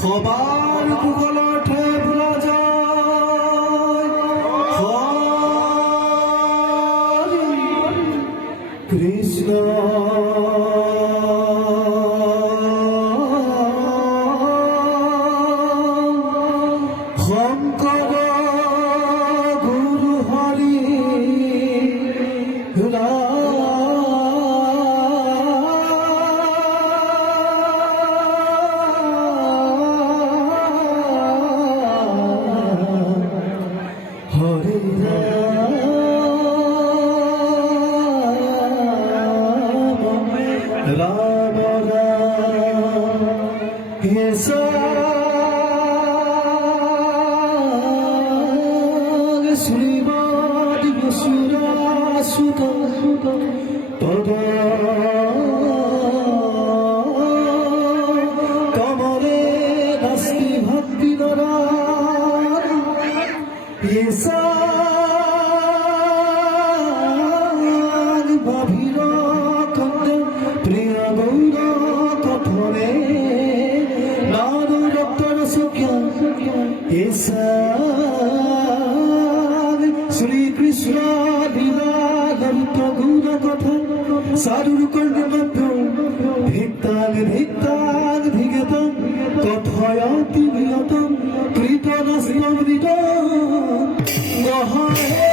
সবার কুগলঠে ভুলা যায় কৃষ্ণ শঙ্কর গুরু হরি রাম রাম শ্রীমদ বসুরাসুত তদ কমলে নাস্তি ভক্তি নরা ভাবির কন্দ প্রিয় গৌর কথনে নারু রক্তর সখ্য শ্রীকৃষ্ণ লীলা ললিত গৌর কথা সারুর কর্ণ মধ্য ধিক্তাং ধিক্তাং ধিগতং কথয়তি বিয়তং কৃতনস্মৃত গহনে